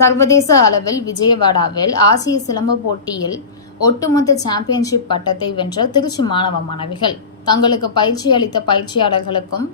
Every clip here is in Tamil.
சர்வதேச அளவில் விஜயவாடாவில் ஆசிய சிலம்ப போட்டியில் ஒட்டுமொத்த சாம்பியன்ஷிப் பட்டத்தை வென்ற திருச்சி மாணவ மாணவிகள். தங்களுக்கு பயிற்சி அளித்த பயிற்சியாளர்களுக்கும்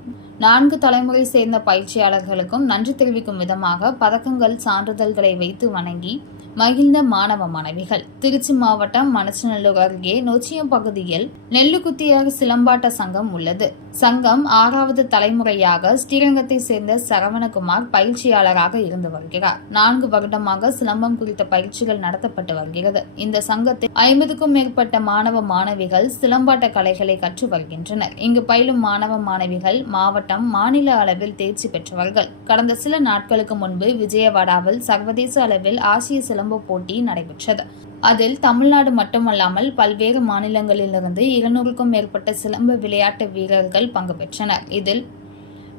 நான்கு தலைமுறை சேர்ந்த பயிற்சியாளர்களுக்கும் நன்றி தெரிவிக்கும் விதமாக பதக்கங்கள் சான்றிதழ்களை வைத்து வணங்கி மகிழ்ந்த மாணவ மாணவிகள் திருச்சி மாவட்டம் மணச்சநல்லூர் அருகே நொச்சியம் பகுதியில் நெல்லுக்குத்தியார் சிலம்பாட்ட சங்கம் உள்ளது. சங்கம் ஆறாவது தலைமுறையாக ஸ்ரீரங்கத்தை சேர்ந்த சரவணகுமார் பயிற்சியாளராக இருந்து வருகிறார். நான்கு வருடமாக சிலம்பம் குறித்த பயிற்சிகள் நடத்தப்பட்டு வருகிறது. இந்த சங்கத்தில் ஐம்பதுக்கும் மேற்பட்ட மாணவ மாணவிகள் சிலம்பாட்ட கலைகளை கற்று வருகின்றனர். இங்கு பயிலும் மாணவ மாணவிகள் மாவட்டம் மாநில அளவில் தேர்ச்சி பெற்றவர்கள். கடந்த சில நாட்களுக்கு முன்பு விஜயவாடாவில் சர்வதேச அளவில் ஆசிய சிலம்ப போட்டி நடைபெற்றது. அதில் தமிழ்நாடு மட்டுமல்லாமல் பல்வேறு மாநிலங்களிலிருந்து இருநூறுக்கும் மேற்பட்ட சிலம்பு விளையாட்டு வீரர்கள் பங்கு பெற்றனர். இதில்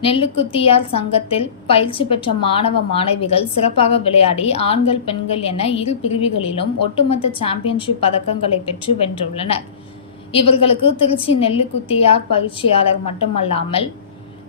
நெல்லுக்குத்தியார் சங்கத்தில் பயிற்சி பெற்ற மாணவ மாணவிகள் சிறப்பாக விளையாடி ஆண்கள் பெண்கள் என இரு பிரிவுகளிலும் ஒட்டுமொத்த சாம்பியன்ஷிப் பதக்கங்களை பெற்று வென்றுள்ளனர். இவர்களுக்கு திருச்சி நெல்லுக்குத்தியார் பயிற்சியாளர் மட்டுமல்லாமல்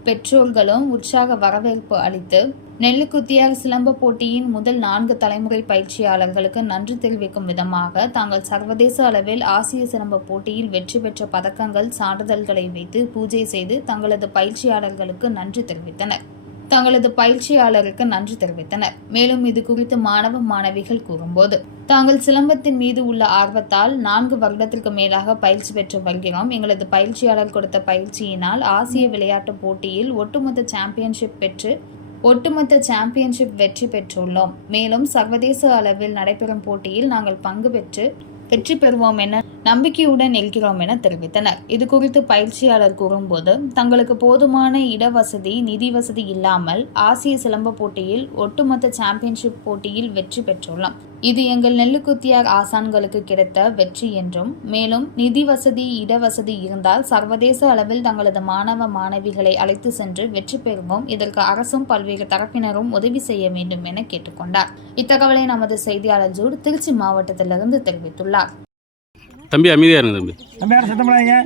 பெற்றோர்களும் உற்சாக வரவேற்பு அளித்து நெல்லுக்குத்தியார் சிலம்ப போட்டியின் முதல் நான்கு தலைமுறை பயிற்சியாளர்களுக்கு நன்றி தெரிவிக்கும் விதமாக தாங்கள் சர்வதேச அளவில் ஆசிய சிலம்ப போட்டியில் வெற்றி பெற்ற பதக்கங்கள் சான்றிதழ்களை வைத்து பூஜை செய்து தங்களது பயிற்சியாளர்களுக்கு நன்றி தெரிவித்தனர். தங்களது பயிற்சியாளருக்கு நன்றி தெரிவித்தனர். மேலும் இது குறித்து மாணவ மாணவிகள் கூறும்போது தாங்கள் சிலம்பத்தின் மீது உள்ள ஆர்வத்தால் நான்கு வருடத்திற்கு மேலாக பயிற்சி பெற்று வருகிறோம். எங்களது பயிற்சியாளர் கொடுத்த பயிற்சியினால் ஆசிய விளையாட்டுப் போட்டியில் ஒட்டுமொத்த சாம்பியன்ஷிப் பெற்று ஒட்டுமொத்த சாம்பியன்ஷிப் வெற்றி பெற்றுள்ளோம். மேலும் சர்வதேச அளவில் நடைபெறும் போட்டியில் நாங்கள் பங்கு பெற்று வெற்றி பெறுவோம் என நம்பிக்கையுடன் நிற்கிறோம் என தெரிவித்தனர். இது குறித்து பயிற்சியாளர் கூறும்போது தங்களுக்கு போதுமான இடவசதி நிதி வசதி இல்லாமல் ஆசிய சிலம்ப போட்டியில் ஒட்டுமொத்த சாம்பியன்ஷிப் போட்டியில் வெற்றி பெற்றுள்ளோம். இது எங்கள் நெல்லுக்குத்தியார் ஆசான்களுக்கு கிடைத்த வெற்றி என்றும் மேலும் நிதி வசதி இடவசதி இருந்தால் சர்வதேச அளவில் தங்களது மாணவ மாணவிகளை அழைத்து சென்று வெற்றி பெறுவோம். இதற்கு அரசும் பல்வேறு தரப்பினரும் உதவி செய்ய வேண்டும் என கேட்டுக்கொண்டார். இத்தகவலை நமது செய்தியாளர் ஜூட் திருச்சி மாவட்டத்திலிருந்து தெரிவித்துள்ளார். தம்பி அமைதியாக இருங்க தம்பி. நம்ம யாரும் சத்தம் பண்ணாதீங்க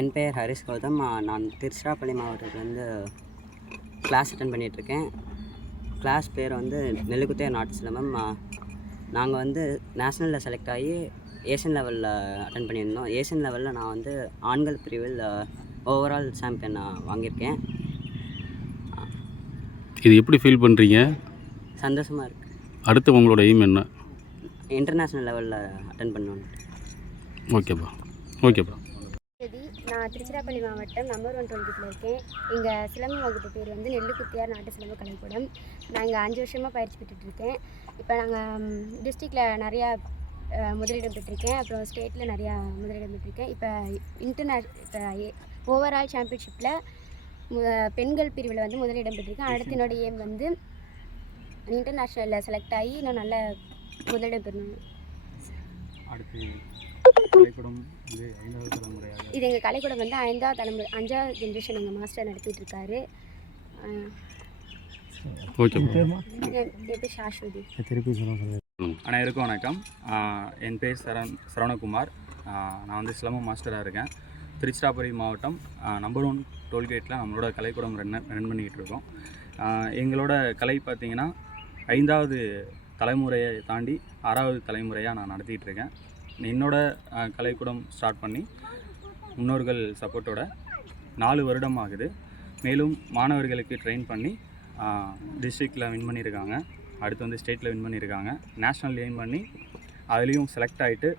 என் பெயர் ஹரிஷ் கௌதம். நான் திருச்சிராப்பள்ளி மாவட்டத்துலேருந்து கிளாஸ் அட்டன் பண்ணிகிட்ருக்கேன் கிளாஸ் பேர் வந்து நெல்லுக்குத்தே நாட்டு சிலம்பம் நாங்கள் வந்து நேஷ்னலில் செலக்ட் ஆகி ஏஷியன் லெவலில் அட்டன் பண்ணியிருந்தோம். ஏஷியன் லெவலில் நான் வந்து ஆண்கள் பிரிவில் ஓவரால் சாம்பியன் வாங்கியிருக்கேன். இது எப்படி ஃபீல் பண்ணுறீங்க சந்தோஷமாக இருக்குது அடுத்து உங்களோட எய்ம் என்ன? இன்டர்நேஷ்னல் லெவலில் அட்டன் பண்ணோன்னு ஓகேப்பா ஓகேப்பா நான் திருச்சிராப்பள்ளி மாவட்டம் நம்பர் ஒன் டுவெண்ட்டியில் இருக்கேன். எங்கள் சிலம்ப வகுப்பு பேர் வந்து நெல்லுக்குத்தியார் நாட்டு சிலம்ப கலைக்கூடம். நான் இங்கே அஞ்சு வருஷமாக பயிற்சி பெற்றுட்ருக்கேன் இப்போ நாங்கள் டிஸ்ட்ரிக்டில் நிறையா முதலிடம் பெற்றிருக்கேன். அப்புறம் ஸ்டேட்டில் நிறையா முதலிடம் பெற்றிருக்கேன். இப்போ இன்டர்நேஷ் இப்போ ஓவரால் சாம்பியன்ஷிப்பில் பெண்கள் பிரிவில் வந்து முதலிடம் பெற்றிருக்கேன். அடுத்து என்னோட ஏம் வந்து இன்டர்நேஷ்னலில் செலக்ட் ஆகி இன்னும் நல்ல அடுத்து கலைக்கூடம் இது ஐந்தாவது தலைமுறையாக. இது எங்கள் கலைக்கூடம் வந்து ஐந்தாவது தலைமுறை அஞ்சாவது ஜென்ரேஷன் எங்கள் மாஸ்டர் நடத்திட்டு இருக்காரு அனைவருக்கும் வணக்கம். என் பேர் சரண் சரவணகுமார். நான் வந்து சிலம்பம் மாஸ்டராக இருக்கேன். திருச்சிராப்பள்ளி மாவட்டம் நம்பர் ஒன் டோல்கேட்டில் நம்மளோட கலைக்கூடம் ரன் ரன் பண்ணிக்கிட்டு இருக்கோம். எங்களோட கலை பார்த்திங்கன்னா ஐந்தாவது தலைமுறையை தாண்டி ஆறாவது தலைமுறையாக நான் நடத்திட்டு இருக்கேன் என்னோட கலைக்கூடம் ஸ்டார்ட் பண்ணி முன்னோர்கள் சப்போர்ட்டோட நாலு வருடம் ஆகுது. மேலும் மாணவர்களுக்கு ட்ரெயின் பண்ணி டிஸ்ட்ரிக்டில் வின் பண்ணியிருக்காங்க. அடுத்து வந்து ஸ்டேட்டில் வின் பண்ணியிருக்காங்க. நேஷ்னல் வின் பண்ணி அதுலேயும் செலக்ட் ஆகிட்டு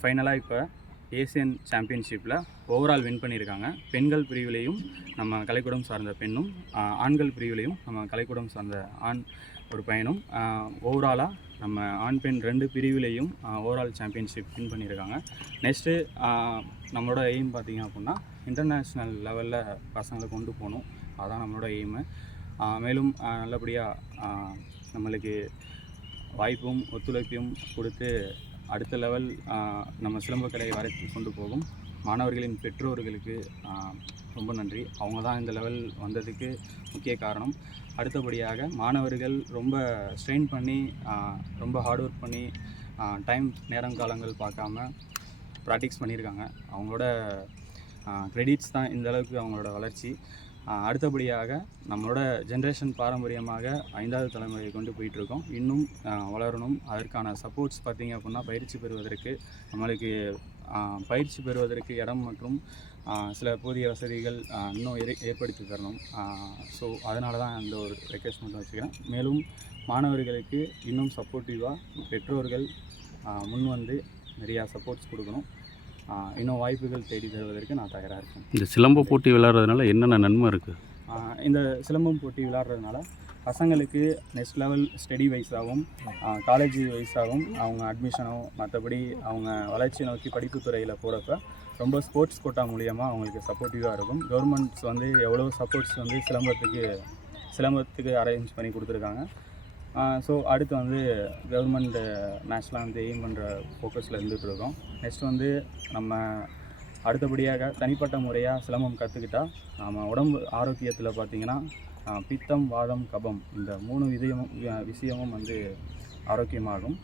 ஃபைனலாக இப்போ ஏசியன் சாம்பியன்ஷிப்பில் ஓவரால் வின் பண்ணியிருக்காங்க. பெண்கள் பிரிவிலையும் நம்ம கலைக்கூடம் சார்ந்த பெண்ணும் ஆண்கள் பிரிவிலையும் நம்ம கலைக்கூடம் சார்ந்த ஆண் ஒரு பையனும் ஓவராலாக நம்ம ஆண் பெண் ரெண்டு பிரிவிலையும் ஓவரால் சாம்பியன்ஷிப் வின் பண்ணியிருக்காங்க. நெக்ஸ்ட்டு நம்மளோட எய்ம் பார்த்திங்க அப்படின்னா இன்டர்நேஷ்னல் லெவலில் பசங்களை கொண்டு போகணும். அதுதான் நம்மளோட எய்மு மேலும் நல்லபடியாக நம்மளுக்கு வாய்ப்பும் ஒத்துழைப்பையும் கொடுத்து அடுத்த லெவல் நம்ம சிலம்பக்கலையை வரைத்து கொண்டு போகும். மாணவர்களின் பெற்றோர்களுக்கு ரொம்ப நன்றி. அவங்க தான் இந்த லெவல் வந்ததுக்கு முக்கிய காரணம். அடுத்தபடியாக மாணவர்கள் ரொம்ப ஸ்ட்ரெயின் பண்ணி ரொம்ப ஹார்ட் ஒர்க் பண்ணி டைம் நேரம் காலங்கள் பார்க்காம ப்ராக்டிக்ஸ் பண்ணியிருக்காங்க. அவங்களோட க்ரெடிட்ஸ் தான் இந்த அளவுக்கு அவங்களோட வளர்ச்சி. அடுத்தபடியாக நம்மளோட ஜென்ரேஷன் பாரம்பரியமாக ஐந்தாவது தலைமுறையை கொண்டு போயிட்டுருக்கோம். இன்னும் வளரணும். அதற்கான சப்போர்ட்ஸ் பார்த்திங்க அப்படின்னா பயிற்சி பெறுவதற்கு நம்மளுக்கு பயிற்சி பெறுவதற்கு இடம் மற்றும் சில போதிய வசதிகள் இன்னும் ஏற் ஏற்படுத்தி தரணும். ஸோ அதனால தான் அந்த ஒரு ரெக்வெஸ்ட் மட்டும் வச்சுக்கிறேன். மேலும் மாணவர்களுக்கு இன்னும் சப்போர்ட்டிவாக பெற்றோர்கள் முன் வந்து நிறையா சப்போர்ட்ஸ் கொடுக்கணும். இன்னும் வாய்ப்புகள் தேடி தருவதற்கு நான் தயாராக இருக்கேன். இந்த சிலம்ப போட்டி விளையாடுறதுனால என்னென்ன நன்மை இருக்குது இந்த சிலம்பம் போட்டி விளையாடுறதுனால பசங்களுக்கு நெக்ஸ்ட் லெவல் ஸ்டடி வைஸாகவும் காலேஜ் வைஸாகவும் அவங்க அட்மிஷனோ மற்றபடி அவங்க வளர்ச்சி நோக்கி படிப்பு துறையில் போகிறப்ப ரொம்ப ஸ்போர்ட்ஸ் கோட்டா மூலியமாக அவங்களுக்கு சப்போர்ட்டிவாக இருக்கும். கவர்மெண்ட்ஸ் வந்து எவ்வளோ சப்போர்ட்ஸ் வந்து சிலம்பத்துக்கு சிலம்பத்துக்கு அரேஞ்ச் பண்ணி கொடுத்துருக்காங்க. ஸோ அடுத்து வந்து கவர்மெண்ட் மேட்ச்லாம் வந்து எய்ம் பண்ணுற ஃபோக்கஸில் இருந்துகிட்டு இருக்கோம். நெக்ஸ்ட் வந்து நம்ம அடுத்தபடியாக தனிப்பட்ட முறையாக சிலம்பம் கற்றுக்கிட்டா நம்ம உடம்பு ஆரோக்கியத்தில் பார்த்திங்கன்னா பித்தம் வாதம் கபம் இந்த மூணு விதயமும் வி- விஷயமும் வந்து ஆரோக்கியமாகும்.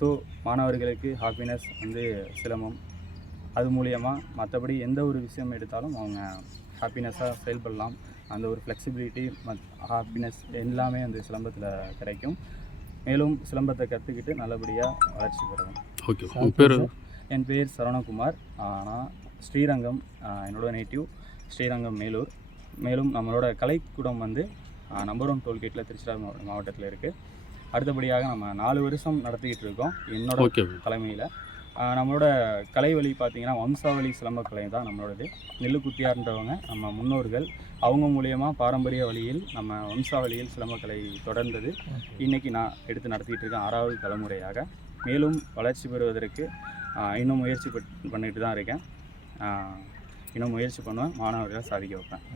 ஸோ மாணவர்களுக்கு ஹாப்பினஸ் வந்து சிலம்பம். அது மூலியமாக மற்றபடி எந்த ஒரு விஷயம் எடுத்தாலும் அவங்க ஹாப்பினஸ்ஸாக செயல்படலாம். அந்த ஒரு ஃப்ளெக்சிபிலிட்டி மத் ஹாப்பினஸ் எல்லாமே அந்த சிலம்பத்தில் கிடைக்கும். மேலும் சிலம்பத்தை கற்றுக்கிட்டு நல்லபடியாக வளர்ச்சி பெறுவோம். ஓகே என் பேர் சரவணகுமார். நான் ஸ்ரீரங்கம் ஆஹ் என்னோட நேட்டிவ் ஸ்ரீரங்கம் மேலூர். மேலும் நம்மளோட கலைக்கூடம் வந்து நம்பர் ஒன் டோல்கேட்டில் திருச்சிராப்பள்ளி மாவட்டத்தில் இருக்குது அடுத்தபடியாக நம்ம நாலு வருஷம் நடத்திக்கிட்டு இருக்கோம் என்னோட தலைமையில். நம்மளோட கலை வழி பார்த்தீங்கன்னா வம்சாவளி சிலம்பக்கலை தான் நம்மளோடது. நெல்லுக்குத்தியார்ன்றவங்க நம்ம முன்னோர்கள் அவங்க மூலியமா பாரம்பரிய வழியில் நம்ம வம்சாவளியில் சிலம்பக்கலை தொடர்ந்தது. இன்னைக்கு நான் எடுத்து நடத்திட்டு இருக்கேன் ஆறாவது தலைமுறையாக. மேலும் வளர்ச்சி பெறுவதற்கு இன்னும் முயற்சி பண்ணிட்டு தான் இருக்கேன். இன்னும் முயற்சி பண்ணுவேன். மாணவர்களை சாதிக்க வைப்பேன்.